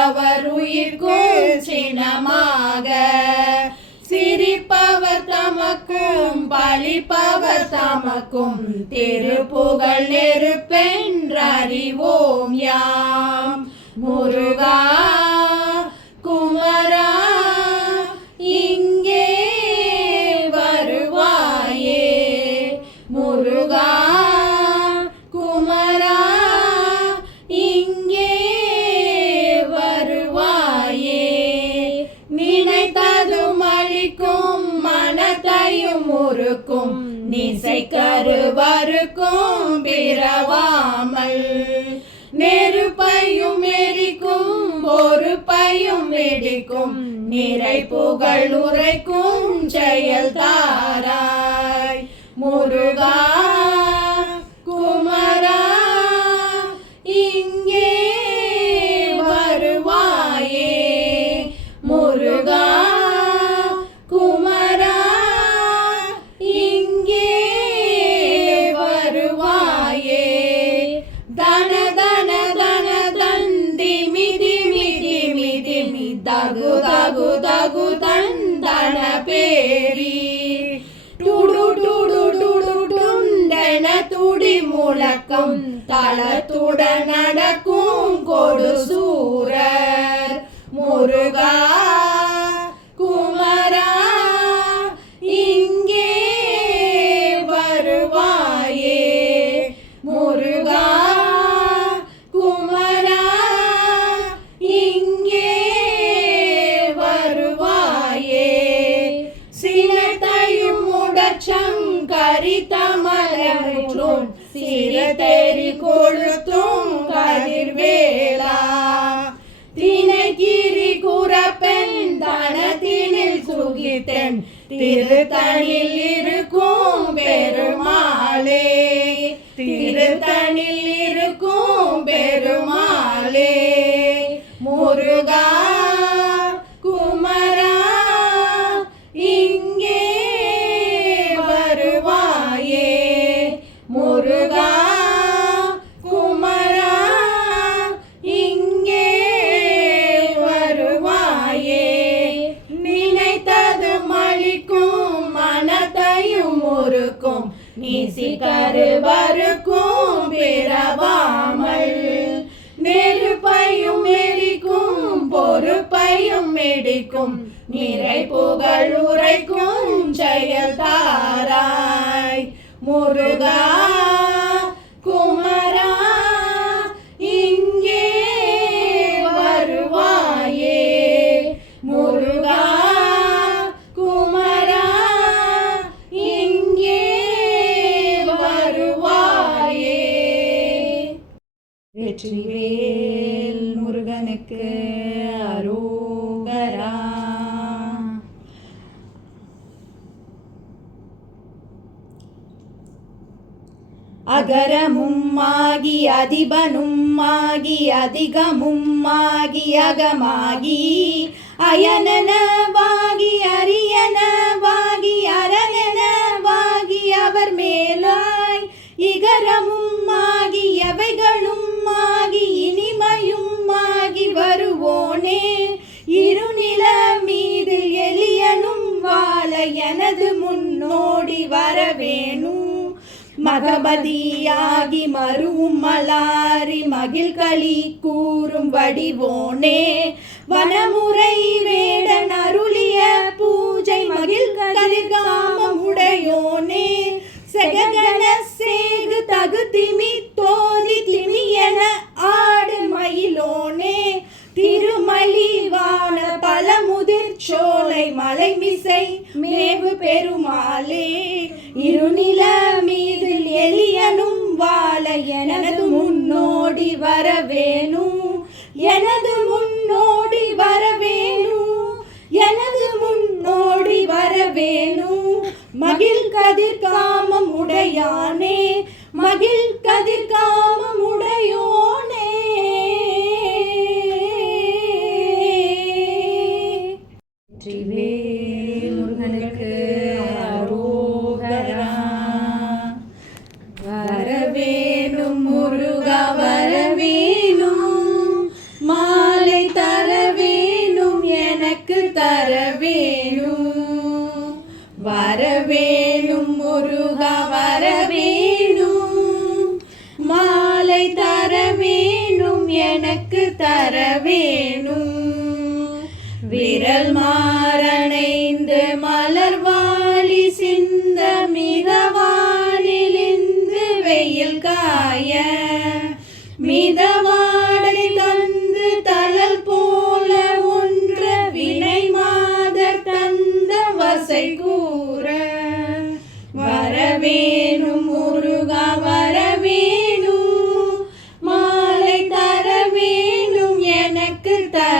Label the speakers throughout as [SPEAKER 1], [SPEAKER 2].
[SPEAKER 1] செகு உயிர்க்கும் சினமாக சிரிப்பவர் தமக்கும் பழிப்பவர் தமக்கும் திருப்புகழ் நெருப்பென்றறிவோம் யாம். முருகா ஒருவருக்கும் பிறவாமல். நெருப்பையும் எரிக்கும் ஒரு பையும் வெடிக்கும் நிறை புகழ் உரைக்கும் செயல் தாராய். முருகா தகு தகு தகு தந்தன பேரி. டுடு டுடு டுடு டுண்டன துடி முழக்கம். தளத்துடன் நடக்கும் கொடு சூரர் முருகா சிறதெறி கொழுத்தும் கதிர்வேலா. தினைக்கிரி குறப்பெண் தனத்தினில் சுகித்தென். திருத்தனில் இருக்கும் பெருமாளே. திருத்தனில் இருக்கும் பெருமாளே. முருகா முறுக்கும் கருவருக்கும் பிறவாமல். நெருப்பையும் எரிக்கும் பொறுப்பையும் மெடிக்கும். நிறை புகழ் உரைக்கும் செயல் தாராய். முருகா வெற்றிவேல் முருகனுக்கு அரோகரா. அகரமும்மாகி அதிபனும்மாகி அதிகமும்மாகி அகமாகி அயனனவாகி அரியனவாகி அரணனவாகி அவர் மேலாய் இகரமும்மாகி இனிமையும் ஆகி வருவோனே. இருநில மீது எளியனும் வாழ எனது முன்னோடி வரவேணும் மகபதியாகி மருவும் மலாரி மகிழ்களி கூறும் வடிவோனே. வனமுறை வேடன் அருளிய பூஜை மகிழ் கதிர்காமம் உடையோனே. செககன சேகு தகு திமி தோதி திமி மலையிலோனே திருமலிவான பழமுதிர் சோலை மலை மிசை மேவு பெருமாளே இருநில மீதில் எளியனும் வாழ எனது முன்னோடி வரவேணும் எனது முன்னோடி வரவேணும் எனது முன்னோடி வரவேணும் மகிழ் கதிர்காமம் உடையானே மகிழ் கதிர்காமம் வேணும் விரல் மாறணைந்து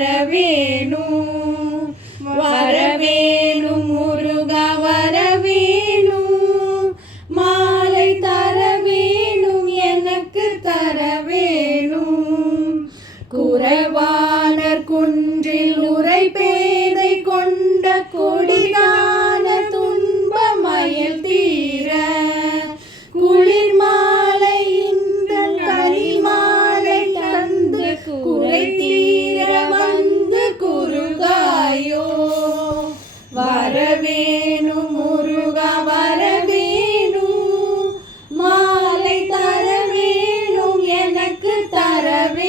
[SPEAKER 1] தர தர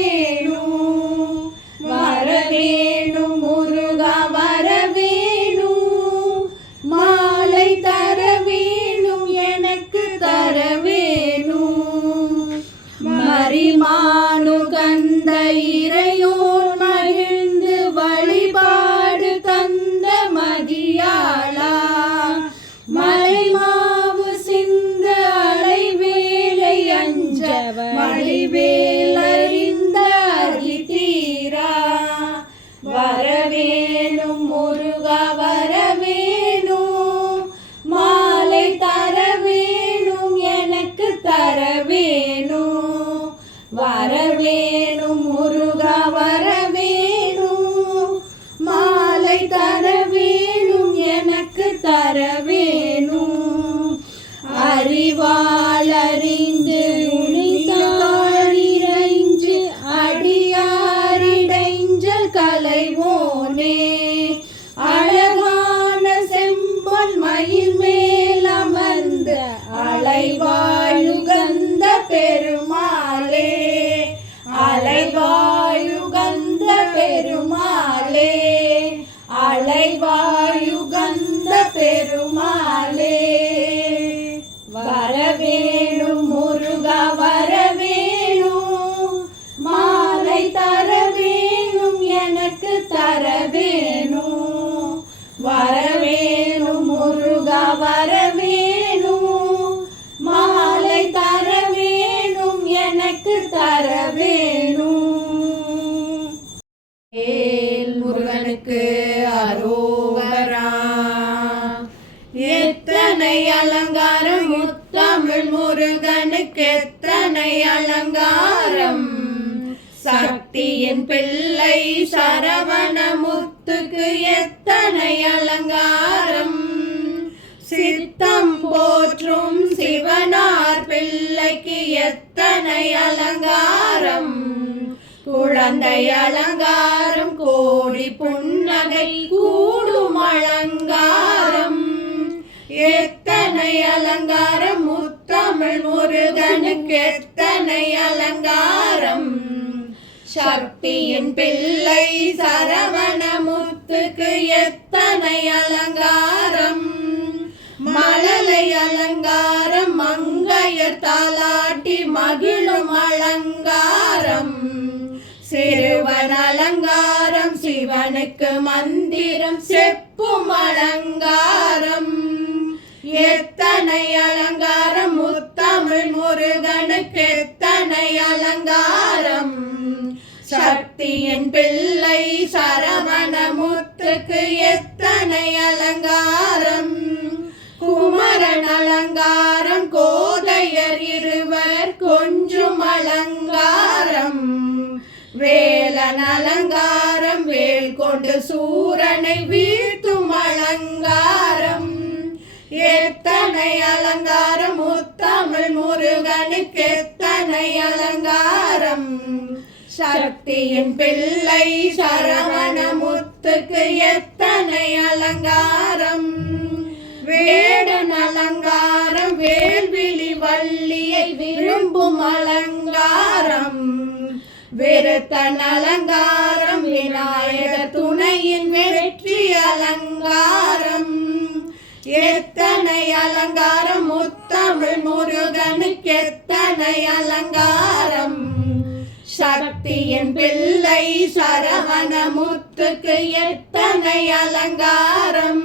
[SPEAKER 1] எத்தனை அலங்காரம்? முத்தமிழ் முருகனுக்கு எத்தனை அலங்காரம்? சக்தியின் பிள்ளை சரவண முத்துக்கு எத்தனை அலங்காரம்? சித்தம் போற்றும் சிவனார் பிள்ளைக்கு எத்தனை அலங்காரம்? குழந்தை அலங்காரம் கோடி புன்னகை கூடும் அலங்காரம். எத்தனை அலங்காரம்? முத்தமிழ் முருகனுக்கு எத்தனை அலங்காரம்? சக்தியின் பிள்ளை சரவண முத்துக்கு எத்தனை அலங்காரம்? மழலை அலங்காரம் மங்கையர் தாலாட்டி மகிழும் அலங்காரம். சிறுவன் அலங்காரம் சிவனுக்கு மந்திரம் செப்பும் அலங்காரம். எத்தனை அலங்காரம்? முத்தமிழ் முருகனுக்கு எத்தனை அலங்காரம்? சக்தியின் பிள்ளை சரவண முத்துக்கு எத்தனை அலங்காரம்? குமரன் அலங்காரம் கோதையர் இருவர் கொஞ்சும் அலங்காரம். வேலன் அலங்காரம் வேல் கொண்டு சூரனை வீழ்த்தும் அலங்காரம். எத்தனை அலங்காரம் முத்தமிழ் முருகனுக்கு எத்தனை அலங்காரம்? சக்தியின் பிள்ளை சரவண முத்துக்கு எத்தனை அலங்காரம்? வேடன் அலங்காரம் வேல்விழி வள்ளியை விரும்பும் அலங்காரம். வெறுத்தன் அலங்காரம் விநாயகர் துணையின் வெறு அலங்காரம் முத்தமிழ் முருகனுக்கு எத்தனை அலங்காரம்? சக்தியின் பிள்ளை சரவண முத்துக்கு எத்தனை அலங்காரம்?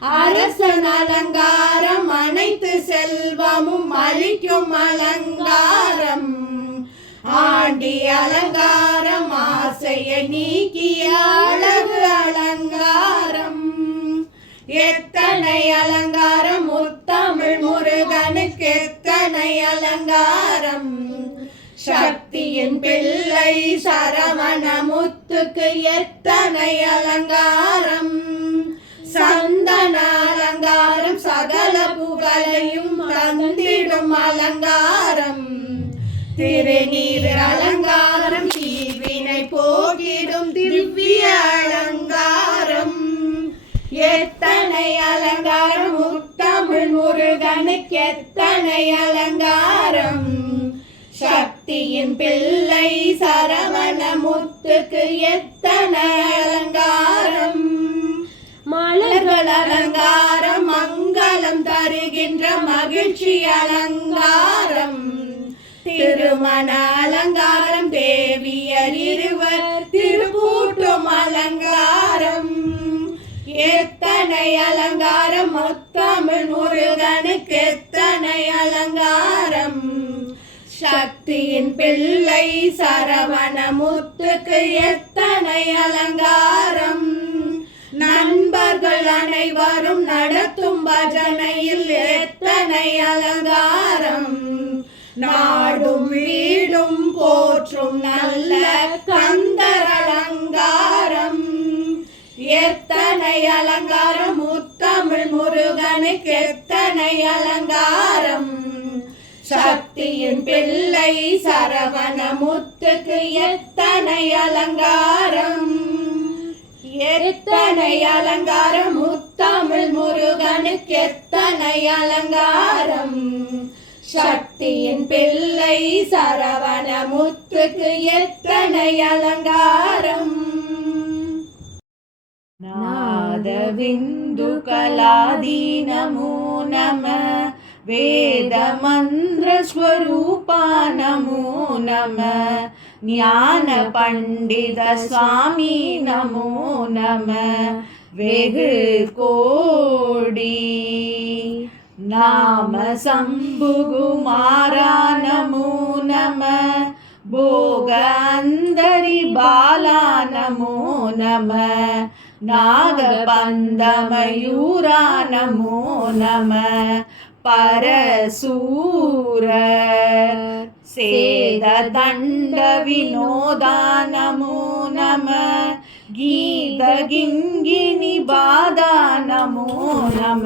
[SPEAKER 1] அரசன் அலங்காரம் அனைத்து செல்வமும் அளிக்கும் அலங்காரம். ஆண்டி அலங்காரம் ஆசையை நீக்கிய அழகு அலங்காரம். எத்தனை அலங்காரம் முத்தமிழ் முருகனுக்கு? எத்தனை அலங்காரம்? சக்தியின் பிள்ளை சரவண முத்துக்கு எத்தனை அலங்காரம்? சந்தன அலங்காரம் சகல புகழையும் தந்திடும் அலங்காரம். திருநீர் அலங்காரம் தீவினை போகிடும் திவ்ய அலங்காரம். எத்தனை அலங்காரம்? முத்தமிழ் முருகனுக்கு எத்தனை அலங்காரம்? சக்தியின் பிள்ளை சரவண முத்துக்கு எத்தனை அலங்காரம்? மலர்கள் அலங்காரம் மங்களம் தருகின்ற மகிழ்ச்சி அலங்காரம். திருமண அலங்காரம் தேவியர் இருவர் திருப்பூட்டும் அலங்காரம். எத்தனை அலங்காரம் முத்தமிழ் முருகனுக்கு எத்தனை அலங்காரம்? சக்தியின் பிள்ளை சரவண முத்துக்கு எத்தனை அலங்காரம்? நண்பர்கள் அனைவரும் நடத்தும் பஜனையில் எத்தனை அலங்காரம்? நாடும் வீடும் போற்றும் நல்ல அலங்காரம் முத்தமிழ் முருகனுக்கு எத்தனை அலங்காரம் சக்தியின் பிள்ளை சரவண முத்துக்கு எத்தனை அலங்காரம் எத்தனை அலங்காரம் முத்தமிழ் முருகனுக்கு எத்தனை அலங்காரம் சக்தியின் பிள்ளை சரவண முத்துக்கு எத்தனை அலங்காரம்
[SPEAKER 2] नादबिन्दु कलादीनमो नम वेदमन्त्रस्वरूपा नमो नम ज्ञानपण्डितस्वामी नमो नम वेगु कोडी नाम शम्भुकुमारा नमो नम भोगान्तरि बाला नमो नम नागबन्धमयूरा नमो नम परसूर सेददण्डविनोदा नमो नम गीतगिङ्गिनिबाधा नमो नम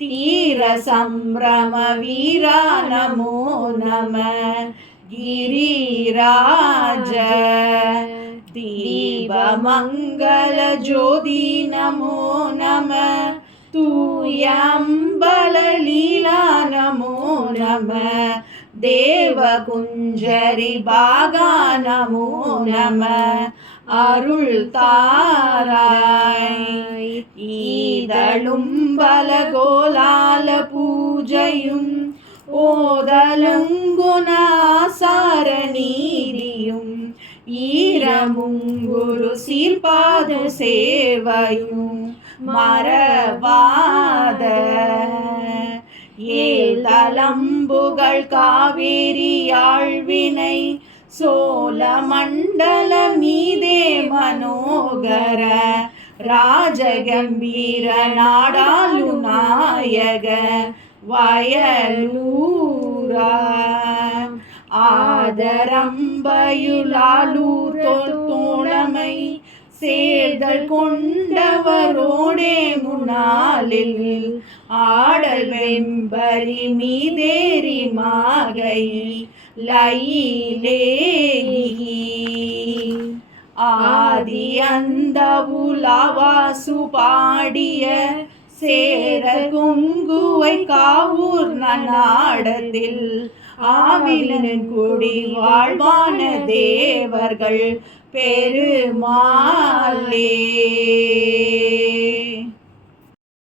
[SPEAKER 2] तीरसम्भ्रमवीरा नमो नम गिरिराज ദീപമംഗള ജ്യോതി നമോ നമ തൂയംബലലീലാ നമോ നമ தேவகுஞ்சரி பாகா நமோ நம. அருள் தாராய். ஈதழும் பலகோலால பூஜையும் ஓதலுங்குணாசார நீதியும் ஈரமும் குரு சீர்பாத சேவையும் மறவாத. ஏதலம்புகள் காவேரி ஆழ்வினை சோழ மண்டல மீதே மனோகர. ராஜகம்பீர நாடாளு நாயக. வயலூரா.
[SPEAKER 1] ஆதரம்பயுலாலூர் தோழமை சேர்தல் கொண்டவரோடே முன்னாளில் ஆடல் வெம்பரி மீதேறி மாகை லையிலேகி ஆதி அந்த உலாவாசு பாடிய சேர குங்குவை காவூர் நாடத்தில் ஆவிலன் குடி வாழ்வான தேவர்கள் பெருமாளே.